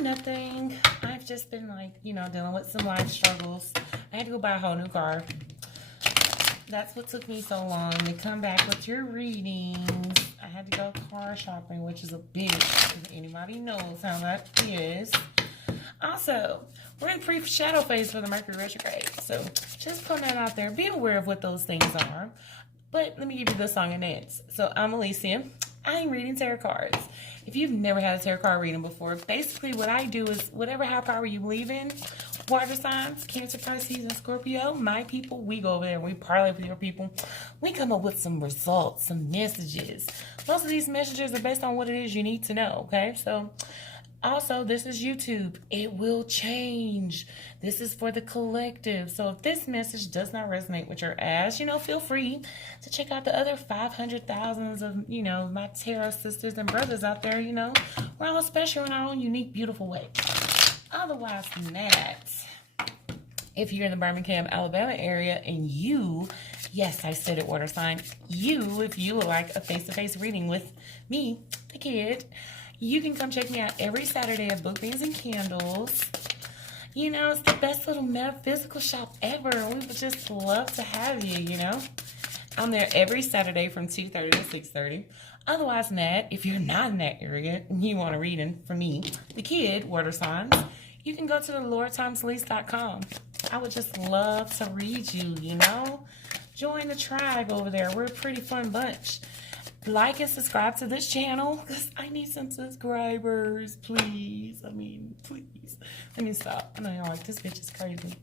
Nothing. I've just been like, dealing with some life struggles. I had to go buy a whole new car. That's what took me so long to come back with your readings. I had to go car shopping, which is a bitch, if anybody knows how that is. Also, we're in pre-shadow phase for the Mercury retrograde. So just putting that out there. Be aware of what those things are. But let me give you the song and dance. So I'm Alicia. I'm reading tarot cards. If you've never had a tarot card reading before, basically what I do is whatever high power you believe in, water signs, Cancer, Pisces, and Scorpio, my people, we go over there and we parlay with your people. We come up with some results, some messages. Most of these messages are based on what it is you need to know, okay? So also, this is YouTube. It will change. This is for the collective. So if this message does not resonate with your ass, feel free to check out the other 500,000s of, my tarot sisters and brothers out there, We're all special in our own unique, beautiful way. Otherwise than that, if you're in the Birmingham, Alabama area and yes, I said it, water sign, if you would like a face-to-face reading with me, the kid, you can come check me out every Saturday at Book Beans and Candles. It's the best little metaphysical shop ever. We would just love to have you, I'm there every Saturday from 2:30 to 6:30. Otherwise than that, if you're not in that area and you want a reading from me, the kid, water signs, you can go to the LordTomsLease.com. I would just love to read you, Join the tribe over there. We're a pretty fun bunch. Like and subscribe to this channel because I need some subscribers, please. Please. Let me stop. I know y'all like this bitch is crazy.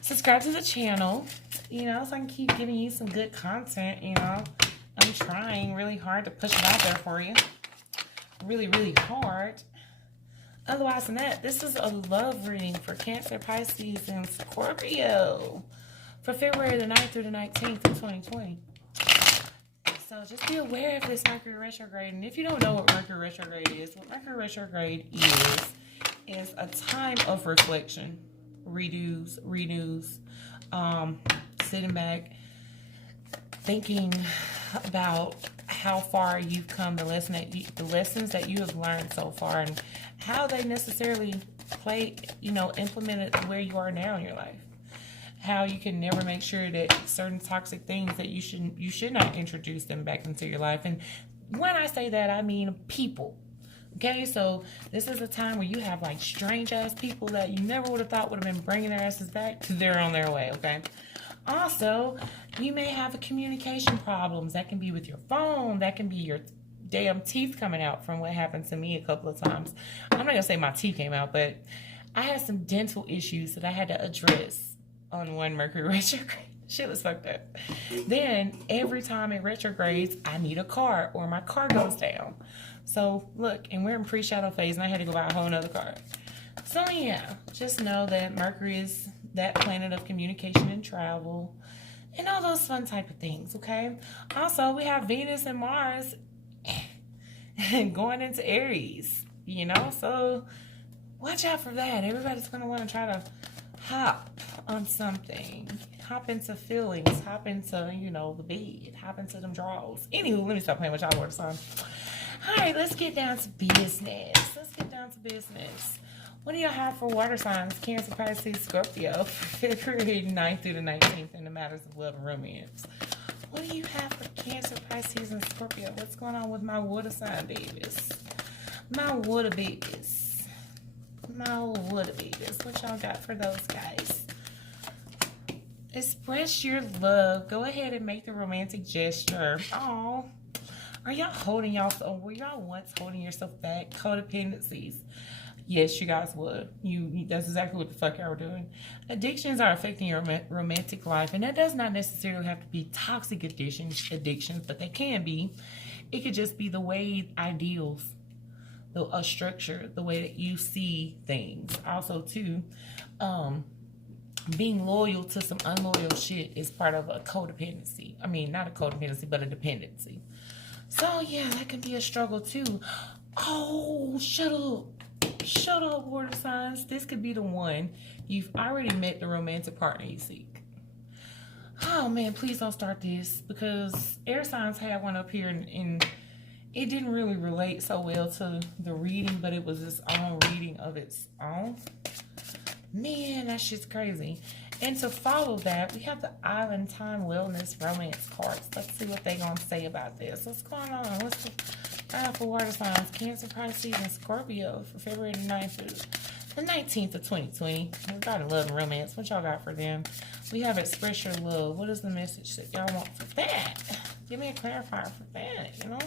Subscribe to the channel, so I can keep giving you some good content, I'm trying really hard to push it out there for you. Really, really hard. Otherwise than that, this is a love reading for Cancer, Pisces, and Scorpio for February the 9th through the 19th of 2020. So just be aware of this Mercury retrograde. And if you don't know what Mercury retrograde is, what Mercury retrograde is a time of reflection, renews, sitting back, thinking about how far you've come, the lessons that you have learned so far, and how they necessarily implemented where you are now in your life. How you can never make sure that certain toxic things that you should not introduce them back into your life. And when I say that, I mean people. Okay, so this is a time where you have like strange ass people that you never would have thought would have been bringing their asses back. They're on their way. Okay. Also, you may have a communication problems. That can be with your phone. That can be your damn teeth coming out from what happened to me a couple of times. I'm not gonna say my teeth came out, but I had some dental issues that I had to address on one Mercury retrograde. Shit was fucked up. Then every time it retrogrades, I need a car or my car goes down. So look, and we're in pre-shadow phase and I had to go buy a whole nother car. So yeah, just know that Mercury is that planet of communication and travel and all those fun type of things, okay? Also, we have Venus and Mars going into Aries, so watch out for that. Everybody's going to want to try to hop on something, hop into feelings, hop into, the bed, hop into them drawers. Anywho, let me stop playing with y'all water sign. All right, let's get down to business. What do y'all have for water signs, Cancer, Pisces, Scorpio, February 9th through the 19th in the matters of love and romance? What do you have for Cancer, Pisces, and Scorpio? What's going on with my water sign babies? My water babies. What y'all got for those guys? Express your love. Go ahead and make the romantic gesture. Oh, were y'all once holding yourself back? Codependencies. Yes, you guys would. That's exactly what the fuck y'all were doing. Addictions are affecting your romantic life, and that does not necessarily have to be toxic addictions, but they can be. It could just be the way ideals, a structure, the way that you see things. Also, too, being loyal to some unloyal shit is part of a codependency. I mean, not a codependency, but a dependency. So, yeah, that can be a struggle, too. Oh, shut up, water signs. This could be the one. You've already met the romantic partner you seek. Oh, man, please don't start this, because air signs have one up here in it didn't really relate so well to the reading, but it was its own reading of its own. Man, that shit's crazy. And to follow that, we have the Island Time Wellness Romance cards. Let's see what they're going to say about this. What's going on? What's the for water signs? Cancer, Pisces, and Scorpio for February the 9th through the 19th of 2020. Regarding love and romance, what y'all got for them? We have express your love. What is the message that y'all want for that? Give me a clarifier for that, you know?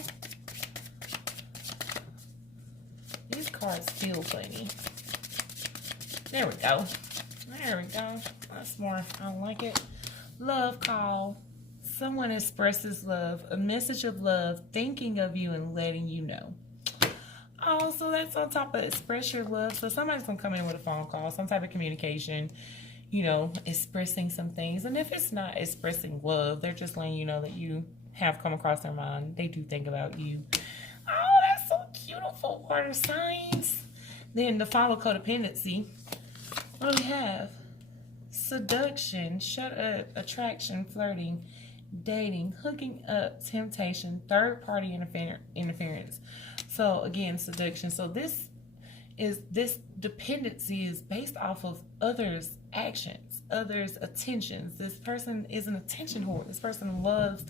These cards feel funny. There we go. There we go. That's more. I like it. Love call. Someone expresses love. A message of love, thinking of you and letting you know. Oh, so that's on top of express your love. So somebody's going to come in with a phone call, some type of communication, you know, expressing some things. And if it's not expressing love, they're just letting you know that you have come across their mind. They do think about you. Oh, that's so beautiful, water signs. Then the follow codependency. What do we have? Seduction, shut up, attraction, flirting, dating, hooking up, temptation, third party interference. So again, seduction. So this dependency is based off of others' actions, others' attentions. This person is an attention whore. This person loves,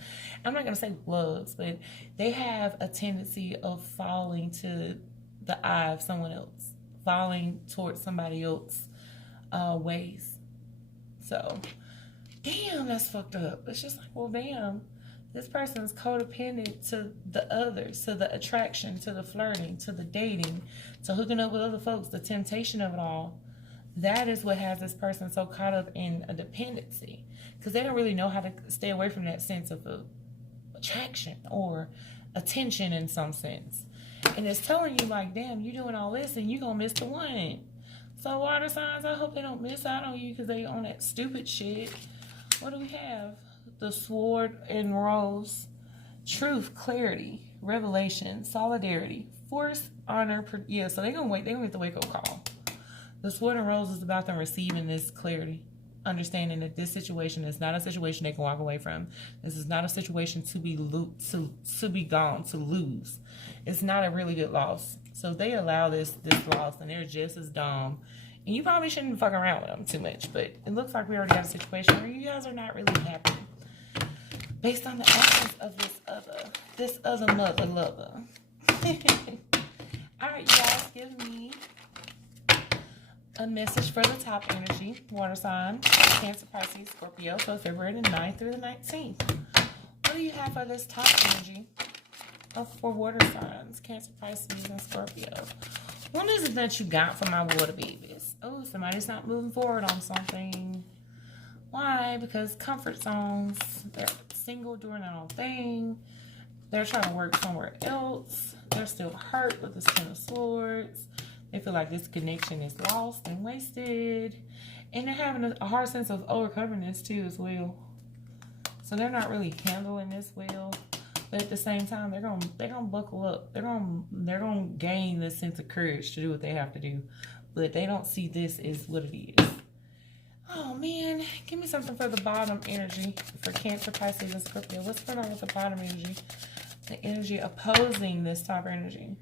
I'm not going to say loves, but they have a tendency of falling to the eye of someone else, falling towards somebody else ways. So, damn, that's fucked up. It's just like, well, damn, this person's codependent to the others, to the attraction, to the flirting, to the dating, to hooking up with other folks, the temptation of it all. That is what has this person so caught up in a dependency, because they don't really know how to stay away from that sense of attraction or attention in some sense. And it's telling you, like, damn, you're doing all this and you're going to miss the one. So water signs, I hope they don't miss out on you because they on that stupid shit. What do we have? The sword and rose. Truth, clarity, revelation, solidarity, force, honor. Yeah, so they're going to wait. They're going to get the wake-up call. The sword and rose is about them receiving this clarity. Understanding that this situation is not a situation they can walk away from. This is not a situation to be gone, to lose. It's not a really good loss. So they allow this loss, and they're just as dumb. And you probably shouldn't fuck around with them too much, but it looks like we already got a situation where you guys are not really happy based on the actions of this other mother lover. All right, you guys, give me a message for the top energy, water sign, Cancer, Pisces, Scorpio, so February the 9th through the 19th. What do you have for this top energy for water signs, Cancer, Pisces, and Scorpio? What is it that you got for my water babies? Oh, somebody's not moving forward on something. Why? Because comfort zones, they're single, doing their own thing. They're trying to work somewhere else. They're still hurt with this Ten of Swords. They feel like this connection is lost and wasted. And they're having a hard sense of overcoming this too as well. So they're not really handling this well. But at the same time, they're gonna buckle up. They're gonna gain this sense of courage to do what they have to do. But they don't see this as what it is. Oh man, give me something for the bottom energy for Cancer, Pisces, and Scorpio. What's going on with the bottom energy? The energy opposing this top energy.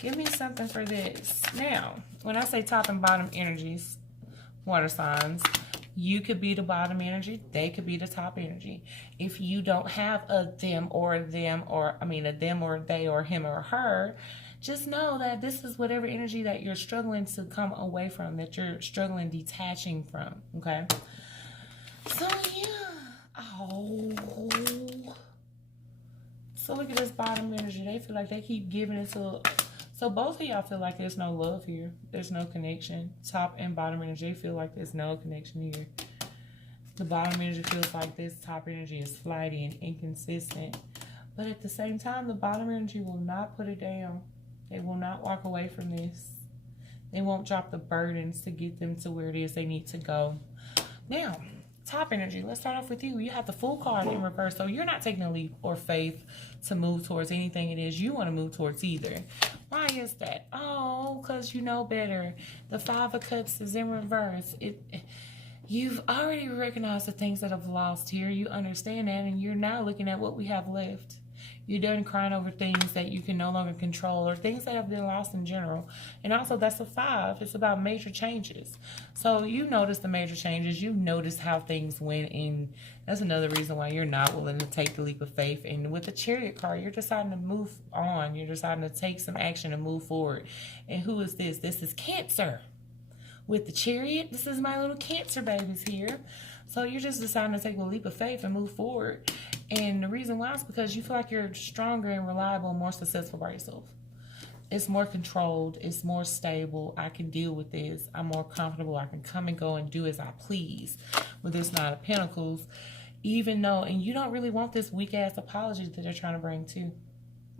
Give me something for this. Now, when I say top and bottom energies, water signs, you could be the bottom energy. They could be the top energy. If you don't have a them or a they or him or her, just know that this is whatever energy that you're struggling to come away from, that you're struggling detaching from, okay? So, yeah. Oh. So, look at this bottom energy. They feel like they keep giving it to... So both of y'all feel like there's no love here. There's no connection. Top and bottom energy feel like there's no connection here. The bottom energy feels like this top energy is flighty and inconsistent. But at the same time, the bottom energy will not put it down. They will not walk away from this. They won't drop the burdens to get them to where it is they need to go. Now, top energy, let's start off with you. You have the Fool card in reverse. So you're not taking a leap or faith to move towards anything it is you want to move towards either. Why is that? Oh, because you know better. The Five of Cups is in reverse. You've already recognized the things that have lost here. You understand that, and you're now looking at what we have left. You're done crying over things that you can no longer control or things that have been lost in general. And also, that's a 5. It's about major changes. So you notice the major changes. You notice how things went. And that's another reason why you're not willing to take the leap of faith. And with the Chariot card, you're deciding to move on. You're deciding to take some action and move forward. And who is this? This is Cancer. With the Chariot, this is my little Cancer babies here. So you're just deciding to take a leap of faith and move forward. And the reason why is because you feel like you're stronger and reliable and more successful by yourself. It's more controlled. It's more stable. I can deal with this. I'm more comfortable. I can come and go and do as I please with this Knight of Pentacles. Even though, and you don't really want this weak-ass apology that they're trying to bring too.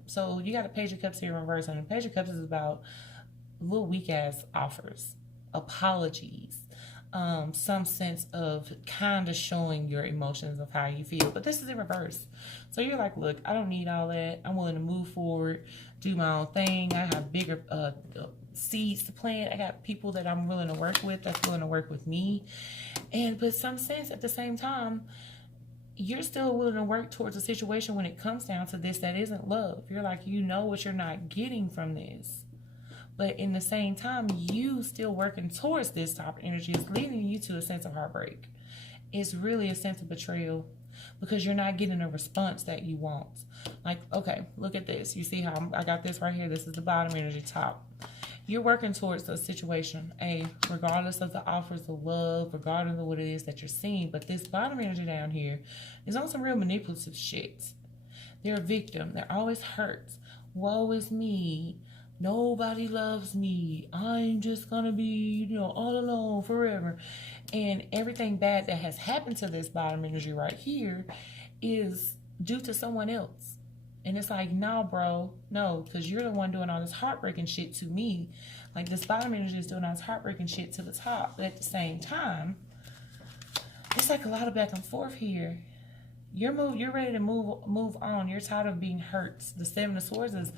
So you got a Page of Cups here in reverse. And the Page of Cups is about little weak-ass offers, apologies, some sense of kind of showing your emotions of how you feel. But this is in reverse. So you're like, look, I don't need all that. I'm willing to move forward, do my own thing. I have bigger seeds to plant. I got people that I'm willing to work with, that's willing to work with me. But some sense at the same time, you're still willing to work towards a situation when it comes down to this that isn't love. You're like, you know what you're not getting from this. But in the same time, you still working towards this type of energy is leading you to a sense of heartbreak. It's really a sense of betrayal because you're not getting a response that you want. Like, okay, look at this. You see how I got this right here? This is the bottom energy, top. You're working towards a situation, regardless of the offers of love, regardless of what it is that you're seeing. But this bottom energy down here is on some real manipulative shit. They're a victim. They're always hurt. Woe is me. Nobody loves me. I'm just going to be, all alone forever. And everything bad that has happened to this bottom energy right here is due to someone else. And it's like, no, bro, no, because you're the one doing all this heartbreaking shit to me. Like, this bottom energy is doing all this heartbreaking shit to the top. But at the same time, it's like a lot of back and forth here. You're ready to move on. You're tired of being hurt. The 7 of Swords is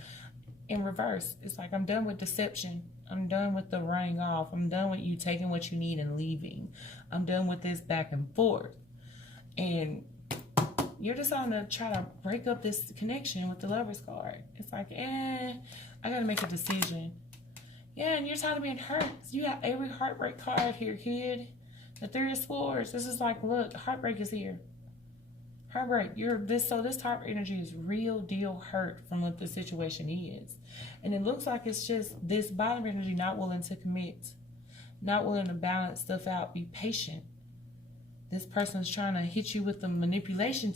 in reverse. It's like, I'm done with deception. I'm done with the running off. I'm done with you taking what you need and leaving. I'm done with this back and forth. And you're deciding to try to break up this connection with the Lover's card. It's like, I gotta make a decision. Yeah, and you're tired of being hurt. You got every heartbreak card here, kid. The 3 of Swords. This is like, look, heartbreak is here. Heartbreak. This type of energy is real deal hurt from what the situation is. And it looks like it's just this bottom energy not willing to commit, not willing to balance stuff out, be patient. This person's trying to hit you with the manipulation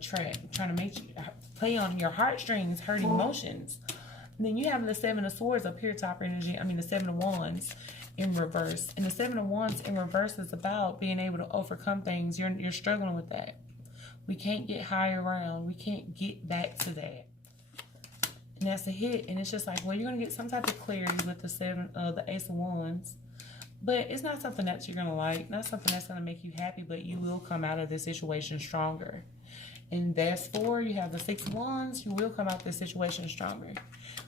track, trying to make you play on your heartstrings, hurt emotions. And then you have the 7 of Swords up here, top energy. I mean, the 7 of Wands in reverse. And the 7 of Wands in reverse is about being able to overcome things. You're struggling with that. We can't get higher around. We can't get back to that. And that's a hit. And it's just like, well, you're going to get some type of clarity with the Ace of Wands. But it's not something that you're going to like. Not something that's going to make you happy. But you will come out of this situation stronger. And that's 4. You have the 6 of Wands. You will come out of this situation stronger.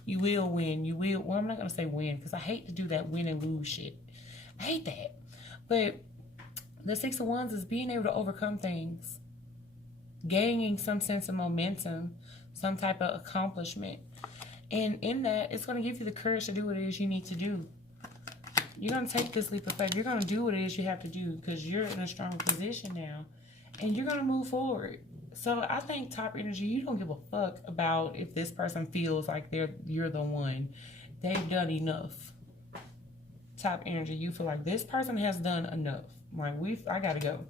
You will win. You will. Well, I'm not going to say win. Because I hate to do that win and lose shit. I hate that. But the 6 of Wands is being able to overcome things. Gaining some sense of momentum, some type of accomplishment. And in that, it's going to give you the courage to do what it is you need to do. You're going to take this leap of faith. You're going to do what it is you have to do because you're in a stronger position now. And you're going to move forward. So I think top energy, you don't give a fuck about if this person feels like you're the one. They've done enough. Top energy, you feel like this person has done enough. Like, I got to go.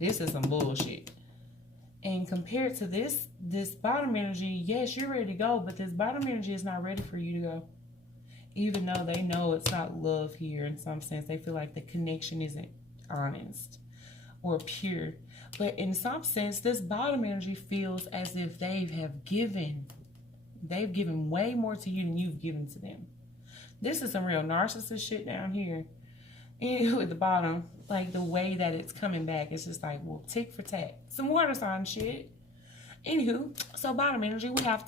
This is some bullshit. And compared to this bottom energy, yes, you're ready to go, but this bottom energy is not ready for you to go. Even though they know it's not love here in some sense. They feel like the connection isn't honest or pure. But in some sense, this bottom energy feels as if they've given way more to you than you've given to them. This is some real narcissist shit down here. And at the bottom, like the way that it's coming back, it's just like, well, tick for tack. Some water sign shit. Anywho, so bottom energy, we have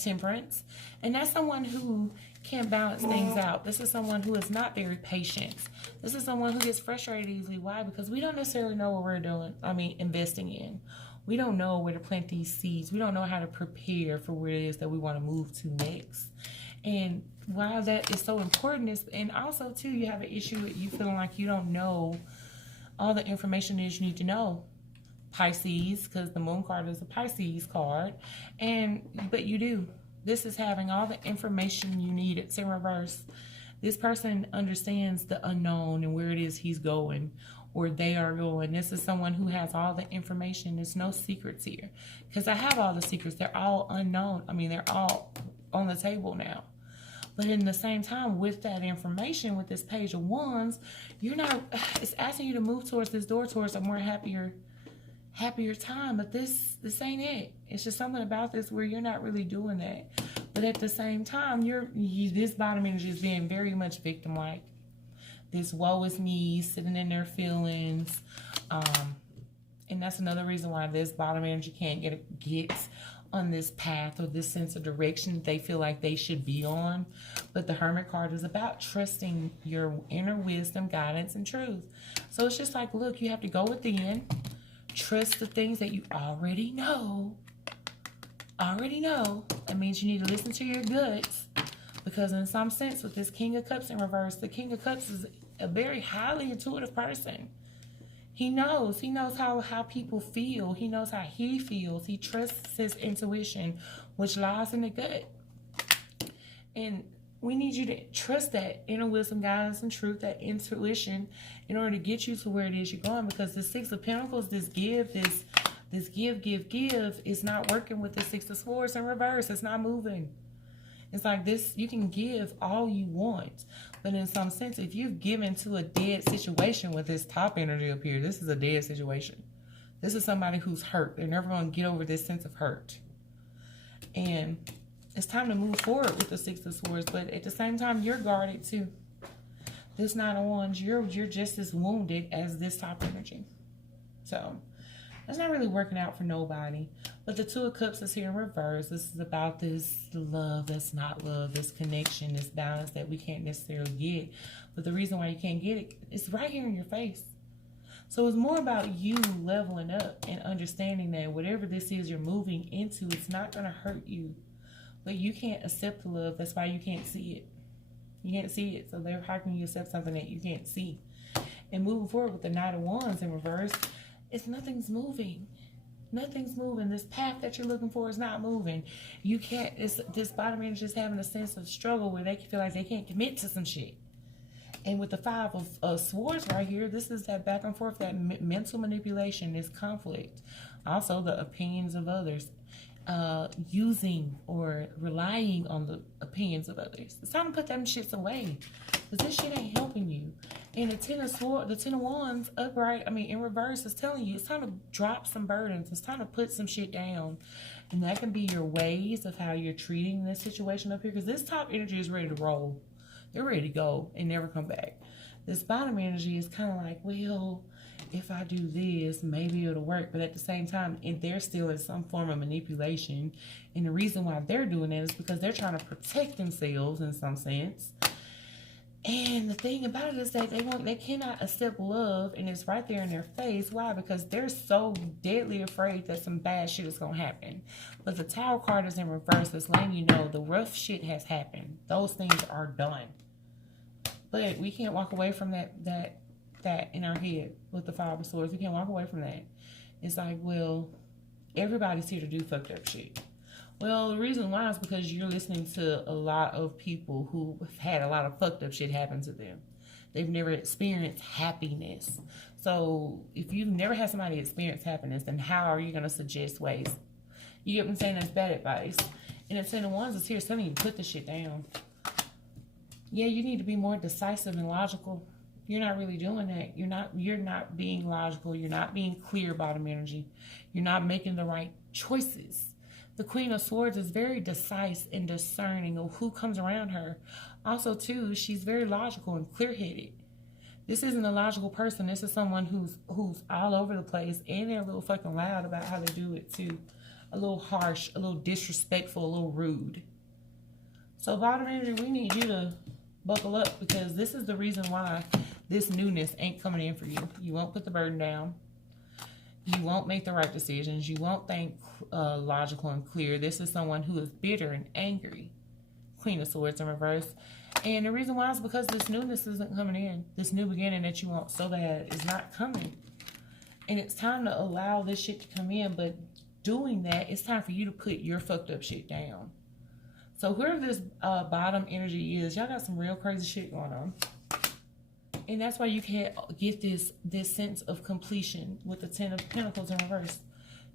temperance. And that's someone who can balance things out. This is someone who is not very patient. This is someone who gets frustrated easily. Why? Because we don't necessarily know what we're investing in. we don't know where to plant these seeds. We don't know how to prepare for where it is that we want to move to next. And while that is so important, and also too, you have an issue with you feeling like you don't know all the information that you need to know. Pisces, because the moon card is a Pisces card, but you do. This is having all the information you need. It's in reverse. This person understands the unknown and where it is he's going or they are going. This is someone who has all the information. There's no secrets here, because I have all the secrets. They're all unknown. I mean, they're all on the table now. But in the same time, with that information, with this Page of Wands, it's asking you to move towards this door, towards a more happier time. But this ain't it. It's just something about this where you're not really doing that. But at the same time, this bottom energy is being very much victim-like. This woe is me, sitting in their feelings. And that's another reason why this bottom energy can't get on this path or this sense of direction that they feel like they should be on. But the Hermit card is about trusting your inner wisdom, guidance, and truth. So it's just like, look, you have to go within, trust the things that you already know. That means you need to listen to your guts, because in some sense with this King of Cups in reverse, the King of Cups is a very highly intuitive person. He knows how people feel. He knows how he feels. He trusts his intuition, which lies in the gut. And we need you to trust that inner wisdom, guidance, and truth, that intuition, in order to get you to where it is you're going. Because the Six of Pentacles, this give, is not working with the Six of Swords in reverse. It's not moving. It's like this, you can give all you want, but in some sense, if you've given to a dead situation with this top energy up here, this is a dead situation. This is somebody who's hurt. They're never going to get over this sense of hurt. And it's time to move forward with the Six of Swords, but at the same time, you're guarded too. This Nine of Wands, you're just as wounded as this top energy. So it's not really working out for nobody. But the Two of Cups is here in reverse. This is about this love that's not love, this connection, this balance that we can't necessarily get. But the reason why you can't get it is right here in your face. So it's more about you leveling up and understanding that whatever this is you're moving into, it's not going to hurt you. But you can't accept the love. That's why you can't see it. You can't see it. So how can you accept something that you can't see? And moving forward with the Knight of Wands in reverse, nothing's moving. Nothing's moving. This path that you're looking for is not moving. You can't, this bottom energy is having a sense of struggle where they feel like they can't commit to some shit. And with the Five of Swords right here, this is that back and forth, that mental manipulation, this conflict. Also the opinions of others. Using or relying on the opinions of others. It's time to put them shits away, because this shit ain't helping you. And the Ten of Wands upright, in reverse, is telling you it's time to drop some burdens. It's time to put some shit down. And that can be your ways of how you're treating this situation up here, because this top energy is ready to roll. They're ready to go and never come back. This bottom energy is kind of like, well, if I do this, maybe it'll work. But at the same time, they're still in some form of manipulation. And the reason why they're doing that is because they're trying to protect themselves in some sense. And the thing about it is that they cannot accept love, and it's right there in their face. Why? Because they're so deadly afraid that some bad shit is going to happen. But the Tower card is in reverse. It's letting you know the rough shit has happened. Those things are done. But we can't walk away from that in our head with the Five of Swords. We can't walk away from that. It's like, well, everybody's here to do fucked up shit. Well, the reason why is because you're listening to a lot of people who have had a lot of fucked up shit happen to them. They've never experienced happiness. So if you've never had somebody experience happiness, then how are you going to suggest ways? You get what I'm saying? That's bad advice. And the Ten of Wands is here telling you to put the shit down. Yeah, you need to be more decisive and logical. You're not really doing that. You're not being logical. You're not being clear, bottom energy. You're not making the right choices. The Queen of Swords is very decisive and discerning of who comes around her. Also, too, she's very logical and clear-headed. This isn't a logical person. This is someone who's all over the place, and they're a little fucking loud about how they do it, too. A little harsh, a little disrespectful, a little rude. So, bottom energy, we need you to buckle up, because this is the reason why this newness ain't coming in for you. You won't put the burden down. You won't make the right decisions. You won't think logical and clear. This is someone who is bitter and angry. Queen of Swords in reverse. And the reason why is because this newness isn't coming in. This new beginning that you want so bad is not coming. And it's time to allow this shit to come in. But doing that, it's time for you to put your fucked up shit down. So whoever this bottom energy is, y'all got some real crazy shit going on. And that's why you can't get this sense of completion with the Ten of Pentacles in reverse.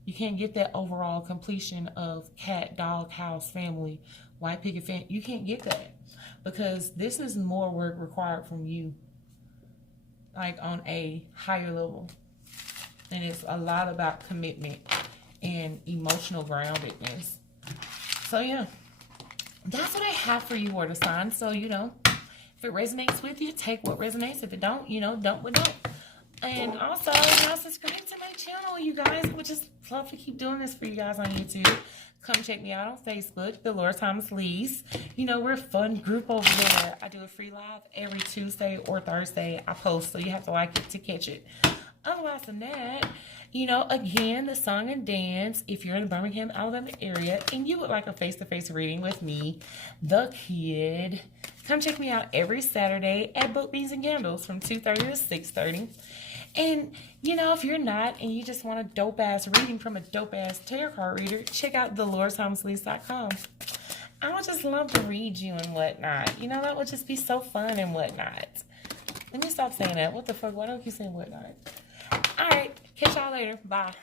You can't get that overall completion of cat, dog, house, family, white picket fence. You can't get that because this is more work required from you, like on a higher level. And it's a lot about commitment and emotional groundedness. So yeah, that's what I have for you, water signs. So, you know, if it resonates with you, take what resonates. If it don't, you know, don't what don't. And also, y'all subscribe to my channel, you guys. I would just love to keep doing this for you guys on YouTube. Come check me out on Facebook, the Laura Thomas Lees. You know, we're a fun group over there. I do a free live every Tuesday or Thursday. I post, so you have to like it to catch it. Otherwise than that, you know, again, the song and dance, if you're in the Birmingham, Alabama area, and you would like a face-to-face reading with me, the kid, come check me out every Saturday at Book Beans and Candles from 2:30 to 6:30. And, you know, if you're not and you just want a dope-ass reading from a dope-ass tarot card reader, check out theLauraThomasLees.com. I would just love to read you and whatnot. You know, that would just be so fun and whatnot. Let me stop saying that. What the fuck? Why don't you say whatnot? All right. Catch y'all later. Bye.